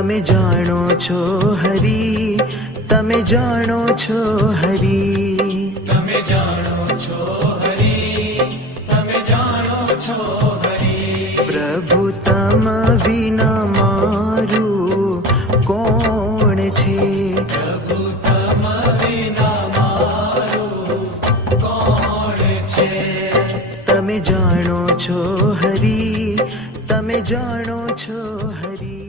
તમે જાણો છો હરી, તમે જાણો છો હરી, તમે જાણો છો હરી, તમે જાણો છો હરી. પ્રભુ તમ વિના મારું કોણ છે? પ્રભુ તમ વિના મારું કોણ છે? તમે જાણો છો હરી, તમે જાણો છો હરી.